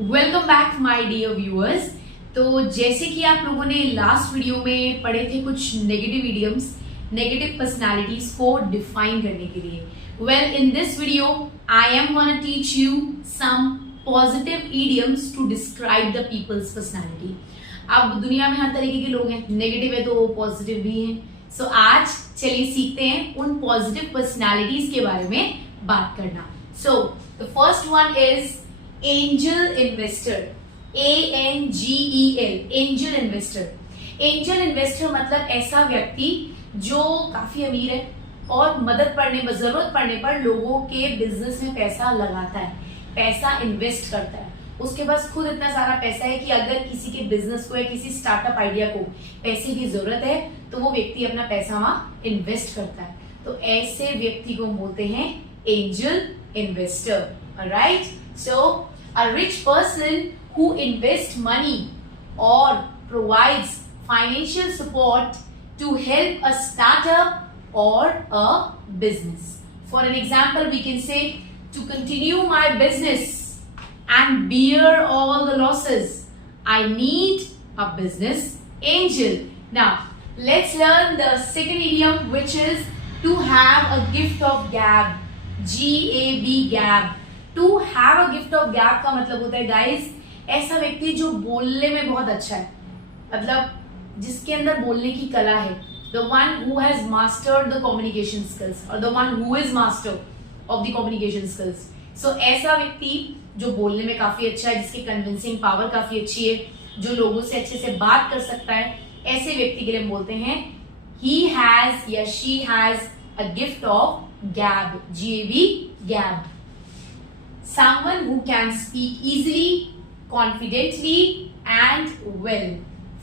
Welcome back my dear viewers. तो जैसे कि आप लोगों ने लास्ट वीडियो में पढ़े थे कुछ नेगेटिव इडियम्स, नेगेटिव पर्सनालिटीज को डिफाइन करने के लिए। Well, in this video I am gonna teach you some positive idioms to describe the people's personality. अब दुनिया में हर तरीके के लोग हैं, नेगेटिव है तो पॉजिटिव भी हैं। सो आज चलिए सीखते हैं उन पॉजिटिव पर्सनालिटीज के बारे में बात करना। So the first one is angel investor, ANGEL, angel investor. Angel investor मतलब ऐसा व्यक्ति जो काफी अमीर है और जरूरत पड़ने पर लोगों के बिजनेस में पैसा लगाता है, पैसा इन्वेस्ट करता है। उसके पास खुद इतना सारा पैसा है कि अगर किसी के बिजनेस को या किसी स्टार्टअप आइडिया को पैसे की जरूरत है तो वो व्यक्ति अपना पैसा वहां इन्वेस्ट करता है। तो ऐसे व्यक्ति को बोलते हैं angel investor. Alright, so a rich person who invests money or provides financial support to help a startup or a business. For an example, we can say, to continue my business and bear all the losses, I need a business angel. Now, let's learn the second idiom, which is to have a gift of gab, GAB, gab. To have a gift of gab का मतलब होता है guys, ऐसा व्यक्ति जो बोलने में बहुत अच्छा है, मतलब जिसके अंदर बोलने की कला है। The one who has mastered the communication skills और the one who is master of the communication skills. So ऐसा व्यक्ति जो बोलने में काफी अच्छा है, जिसकी कन्विंसिंग पावर काफी अच्छी है, जो लोगों से अच्छे से बात कर सकता है, ऐसे व्यक्ति के लिए बोलते हैं ही हैज या she has a gift of गैब, GAB, गैब। Someone who can speak easily, confidently and well.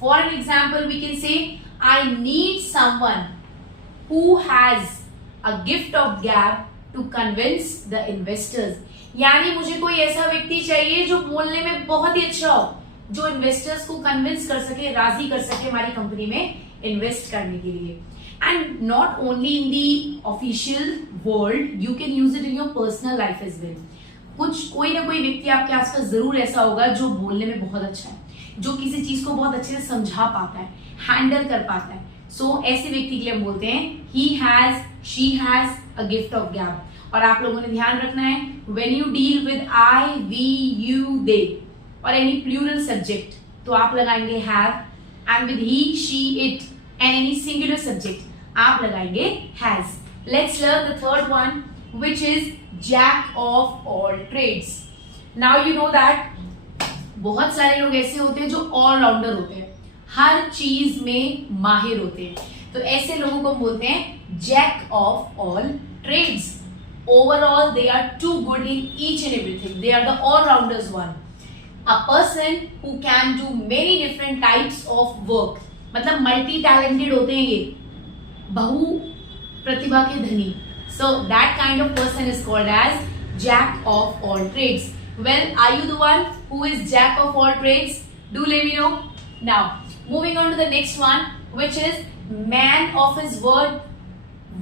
For an example, we can say, I need someone who has a gift of gab to convince the investors. यानी मुझे कोई ऐसा व्यक्ति चाहिए जो बोलने में बहुत ही अच्छा हो, जो इन्वेस्टर्स को कन्विंस कर सके, राजी कर सके हमारी कंपनी में इन्वेस्ट करने के लिए। And not only in the official world, you can use it in your personal life as well. कोई ना कोई व्यक्ति आपके आसपास जरूर ऐसा होगा जो बोलने में बहुत अच्छा है, जो किसी चीज को बहुत अच्छे से समझा पाता है, हैंडल कर पाता है। सो ऐसे व्यक्ति के लिए हम बोलते हैं he has, she has a gift of gab. और आप लोगों ने ध्यान रखना है, when you deal with I, we, you, they और एनी प्लूरल सब्जेक्ट तो आप लगाएंगे have, and with he, she, it and any singular subject आप लगाएंगे has. Let's learn the third one, which is jack of all trades. Now you know that बहुत सारे लोग ऐसे होते हैं जो ऑलराउंडर होते हैं, हर चीज में माहिर होते हैं। तो ऐसे लोगों को बोलते हैं jack of all trades. Overall they are too good in each and everything, they are the allrounders one. A person who can do many different types of work, मतलब मल्टी टैलेंटेड होते हैं ये, बहु प्रतिभा के धनी। So that kind of person is called as jack of all trades. Well, are you the one who is jack of all trades? Do let me know. Now, moving on to the next one, which is man of his word,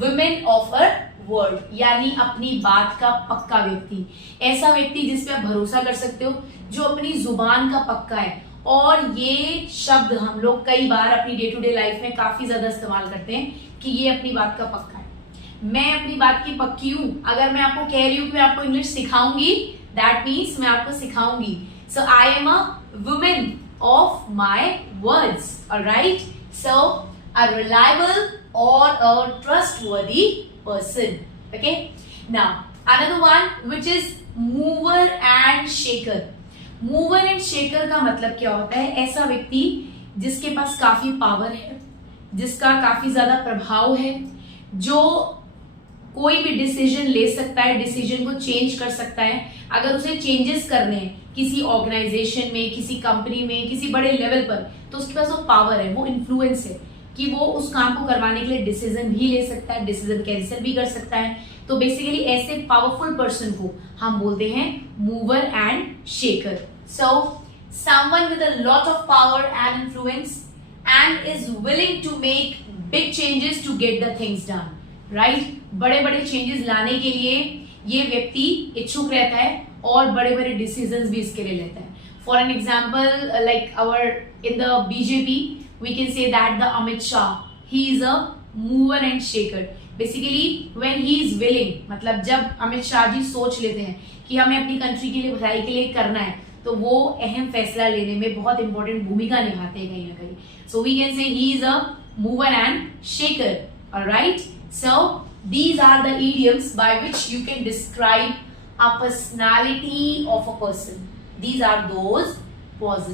women of her word. यानी अपनी बात का पक्का व्यक्ति, ऐसा व्यक्ति जिस पे आप भरोसा कर सकते हो, जो अपनी जुबान का पक्का है। और ये शब्द हम लोग कई बार अपनी डे टू डे लाइफ में काफी ज्यादा इस्तेमाल करते हैं कि ये अपनी बात का पक्का है, मैं अपनी बात की पक्की हूं। अगर मैं आपको कह रही हूं कि मैं आपको इंग्लिश सिखाऊंगी, दैट मीन्स मैं आपको सिखाऊंगी। So I am a women of my words. Alright, so a reliable और a trustworthy person. Okay, now another one which is mover and shaker. Mover and shaker का मतलब क्या होता है? ऐसा व्यक्ति जिसके पास काफी पावर है, जिसका काफी ज्यादा प्रभाव है, जो कोई भी डिसीजन ले सकता है, डिसीजन को चेंज कर सकता है। अगर उसे चेंजेस करने हैं किसी ऑर्गेनाइजेशन में, किसी कंपनी में, किसी बड़े लेवल पर, तो उसके पास वो पावर है, वो इन्फ्लुएंस है कि वो उस काम को करवाने के लिए डिसीजन भी ले सकता है, डिसीजन कैंसिल भी कर सकता है। तो बेसिकली ऐसे पावरफुल पर्सन को हम बोलते हैं mover and shaker. So someone with a lot of power and influence and is willing to make big changes to get the things done. Right, बड़े बड़े चेंजेस लाने के लिए ये व्यक्ति इच्छुक रहता है और बड़े बड़े डिसीजंस भी इसके लिए लेता है. For an example, like our in the BJP we can say that the Amit Shah, he is a mover and shaker. Basically when he is willing, मतलब जब अमित शाह जी सोच लेते हैं कि हमें अपनी कंट्री के लिए, भलाई के लिए करना है, तो वो अहम फैसला लेने में बहुत इंपॉर्टेंट भूमिका निभाते हैं कहीं ना कहीं. सो we can say he is a mover and shaker. Alright, so these are the idioms by which you can describe a personality of a person. These are those positive